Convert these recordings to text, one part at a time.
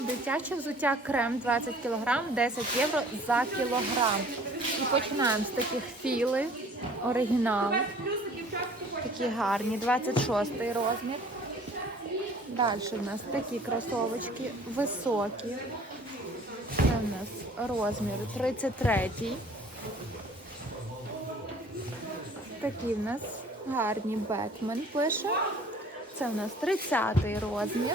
Дитяче взуття крем 20 кг, 10 євро за кілограм. І починаємо з таких філи, оригінал. Такі гарні, 26 розмір. Далі у нас такі кросовочки високі. Це у нас розмір 33. Такі в нас гарні Бекмен пише. Це у нас 30 розмір.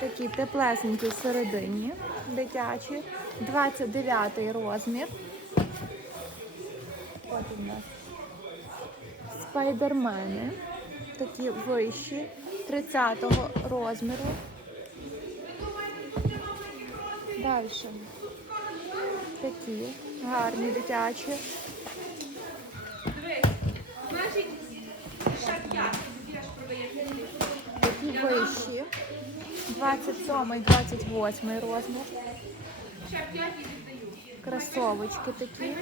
Такі теплесенькі всередині, дитячі. 29 розмір. От у нас спайдермени. Такі вищі, 30 розміру. Далі. Такі гарні дитячі. 27 28 розмір. Кросовочки такі.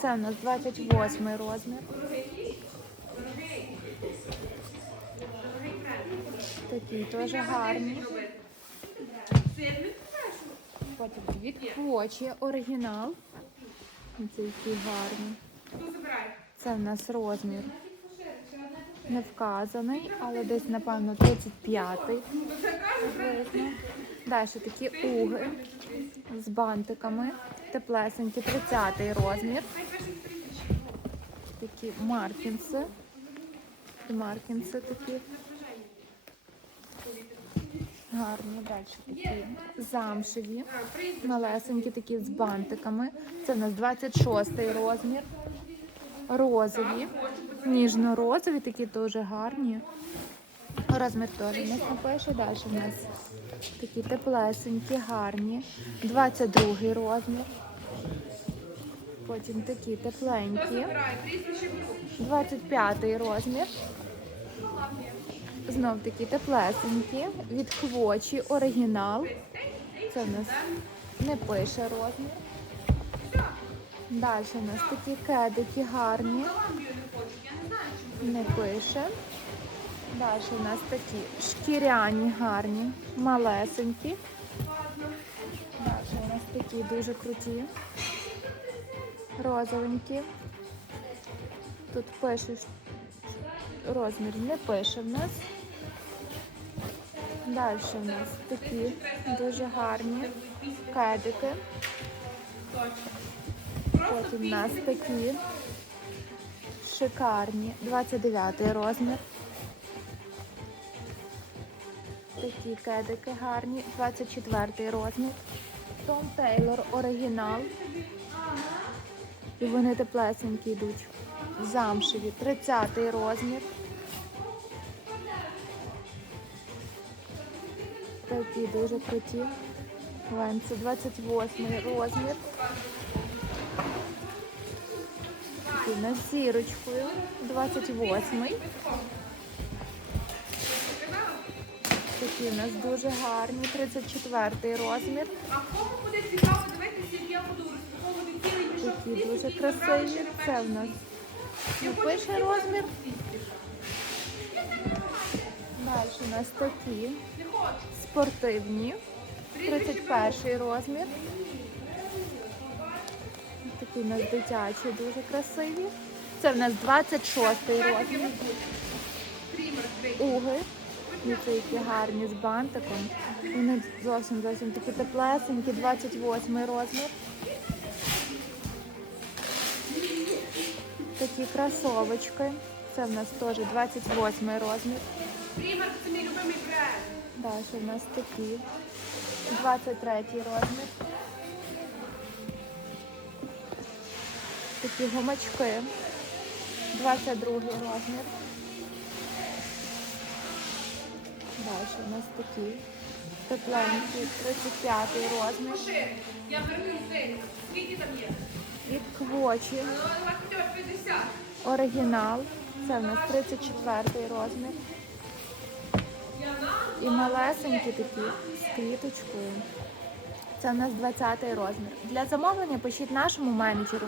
Це у нас 28 розмір. Такі теж гарні. Потім від Квочі оригінал. Це які гарні. Це в нас розмір. Не вказаний, але десь, напевно, 35-й. Це каже, Видно. Далі такі уги з бантиками. Теплесенькі, 30-й розмір. Такі маркінси. Маркінси такі. Гарні далі такі замшеві. Малесенькі такі з бантиками. Це в нас 26 розмір. Розові. Ніжно-розові, такі дуже гарні. Розмір теж у нас напише. Далі у нас такі теплесенькі, гарні. 22 розмір. Потім такі тепленькі. забирає? Прізвище 25 розмір. Знов такі теплесенькі. Від хвочі оригінал. Це в нас не пише розмір. Далі у нас такі кедики гарні. Не пише. Далі у нас такі шкіряні гарні, малесенькі. Далі у нас такі дуже круті. Розовенькі. Тут пише розмір, не пише в нас. Далі у нас такі дуже гарні кедики. Потім у нас такі шикарні. 29 розмір. Такі кедики гарні. 24 розмір. Том Тейлор оригінал. І вони теплесенькі йдуть. Замшеві. 30 розмір. Такі дуже круті. Ленці 28 розмір. Такі на зірочкою. 28. Такі у нас дуже гарні. 34 розмір. А кому буде цікаво дивитися, я буду розпаковувати цілий мішок Такі дуже красиві. Це в нас пише розмір. Далі у нас такі спортивні. 31 розмір. Такі у нас дитячі, дуже красиві. Це в нас 26 розмір. Уги. Дивіться, які гарні з бантиком. Вони зовсім зовсім такі теплесенькі, 28 розмір. Такі кросовочки. Це в нас теж 28 розмір. Це мій любимий бренд. Далі в нас такі. 23 розмір. Такі гумачки. 22 розмір. Далі у нас такі. Тепленькі, 35 розмір. Я вернусь. Скільки там є? Від квочі. Ну, давай хоча б 50. Оригінал. Це в нас 34 розмір. І малесенькі такі з квіточкою. Це в нас 20 розмір. Для замовлення пишіть нашому менеджеру